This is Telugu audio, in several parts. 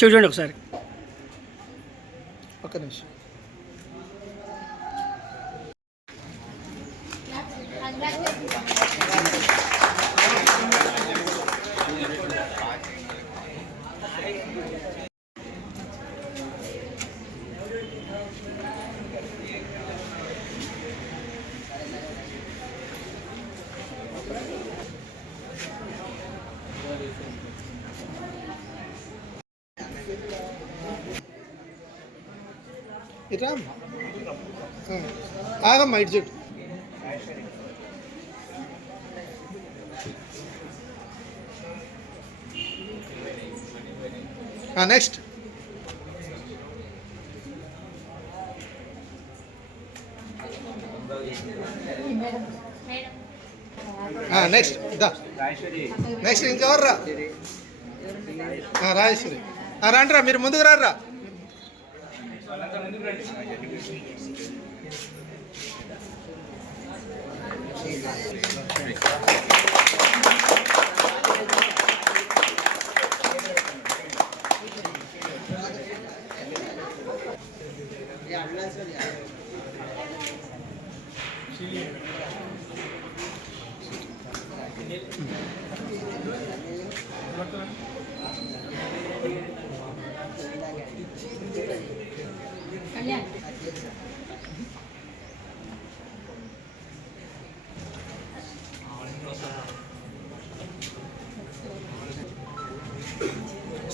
చూడండి ఒకసారి ఒక్క నిమిషం. ఇట్లా ఆగమ్మా ఇటు చెట్టు. నెక్స్ట్ నెక్స్ట్ నెక్స్ట్ ఇంకెవరు రా? రాజేశ్వరి రండి రా, మీరు ముందుకు రా.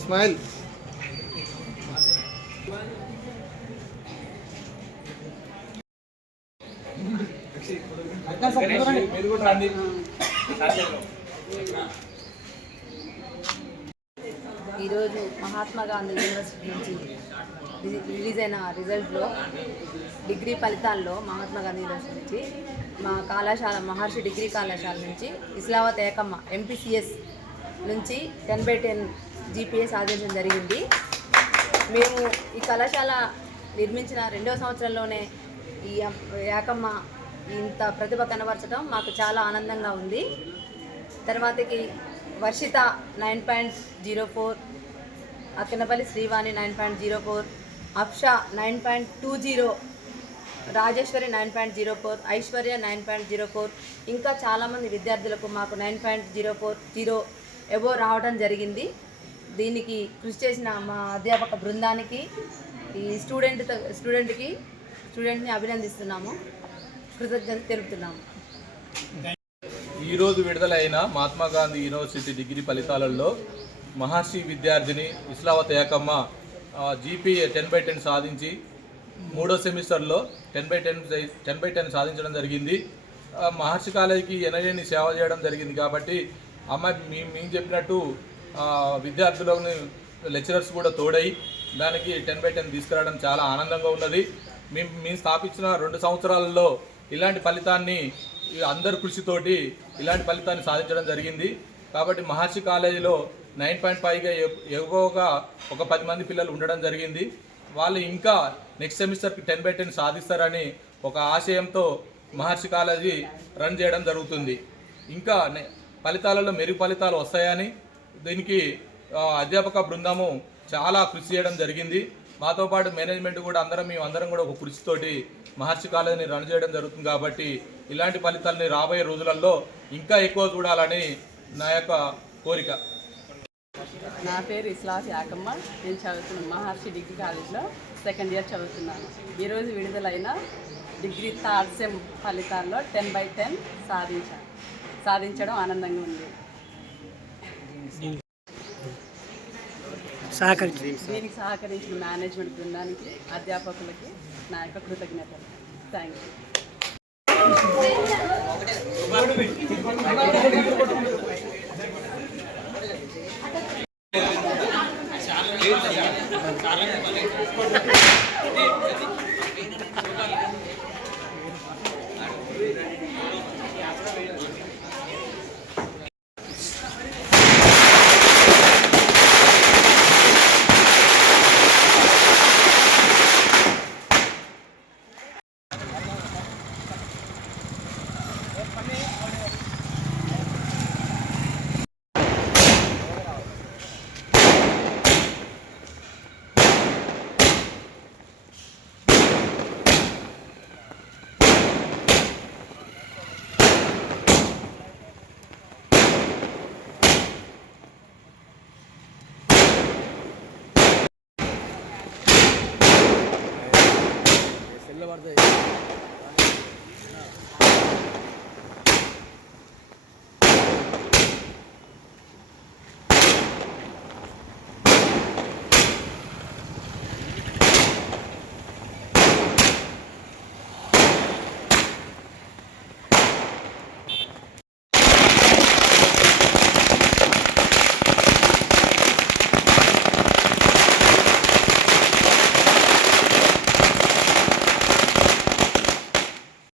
స్మైల్. ఈరోజు మహాత్మా గాంధీ యూనివర్సిటీ నుంచి రిలీజ్ అయిన రిజల్ట్లో డిగ్రీ ఫలితాల్లో మహాత్మా గాంధీ యూనివర్సిటీ నుంచి మా కళాశాల మహర్షి డిగ్రీ కళాశాల నుంచి ఇస్లావత్ ఏకమ్మ ఎంపీసీఎస్ నుంచి 10/10 జీపీఏ సాధించడం జరిగింది. మేము ఈ కళాశాల నిర్మించిన 2వ సంవత్సరంలోనే ఈ ఏకమ్మ ఇంత ప్రతిభ కనబరచడం మాకు చాలా ఆనందంగా ఉంది. తర్వాతకి వర్షిత 9.04, అక్కినపల్లి శ్రీవాణి 9.04, అప్షా 9.20, రాజేశ్వరి 9.04, ఐశ్వర్య 9.04, ఇంకా చాలామంది విద్యార్థులకు మాకు 9.040 ఎబో రావడం జరిగింది. దీనికి కృషి చేసిన మా అధ్యాపక బృందానికి ఈ స్టూడెంట్ని అభినందిస్తున్నాము, కృతజ్ఞత తెలుపుతున్నాము. ఈరోజు విడుదలైన మహాత్మా గాంధీ యూనివర్సిటీ డిగ్రీ ఫలితాలలో మహర్షి విద్యార్థిని ఇస్లావత్ ఏకమ్మ జీపీఏ 10/10 సాధించి 3వ సెమిస్టర్లో 10/10 సాధించడం జరిగింది. మహర్షి కాలేజీకి ఎనలేని సేవ చేయడం జరిగింది కాబట్టి అమ్మాయి మేము చెప్పినట్టు విద్యార్థులను లెక్చరర్స్ కూడా తోడై దానికి 10/10 తీసుకురావడం చాలా ఆనందంగా ఉన్నది. మేము స్థాపించిన 2 సంవత్సరాలలో ఇలాంటి ఫలితాన్ని అందరి కృషితోటి ఇలాంటి ఫలితాన్ని సాధించడం జరిగింది. కాబట్టి మహర్షి కాలేజీలో 9.5గా ఎక్కువగా ఒక 10 మంది పిల్లలు ఉండడం జరిగింది. వాళ్ళు ఇంకా నెక్స్ట్ సెమిస్టర్కి 10/10 సాధిస్తారని ఒక ఆశయంతో మహర్షి కాలేజీ రన్ చేయడం జరుగుతుంది. ఇంకా ఫలితాలలో మెరుగు ఫలితాలు వస్తాయని దీనికి అధ్యాపక బృందము చాలా కృషి చేయడం జరిగింది. మాతో పాటు మేనేజ్మెంట్ కూడా మేమందరం కూడా ఒక కృషితోటి మహర్షి కాలేజీని రన్ చేయడం జరుగుతుంది. కాబట్టి ఇలాంటి ఫలితాలని రాబోయే రోజులలో ఇంకా ఎక్కువ చూడాలని నా యొక్క కోరిక. నా పేరు ఇస్లావత్ ఏకమ్మ. నేను చదువుతున్నాను మహర్షి డిగ్రీ కాలేజ్లో 2nd ఇయర్ చదువుతున్నాను. ఈరోజు విడుదలైన డిగ్రీ 3rd సెమ్ ఫలితాల్లో 10/10 సాధించడం ఆనందంగా ఉంది. దీనికి సహకరించిన మేనేజ్మెంట్ బృందానికి, అధ్యాపకులకి నా యొక్క కృతజ్ఞతలు. Thank you.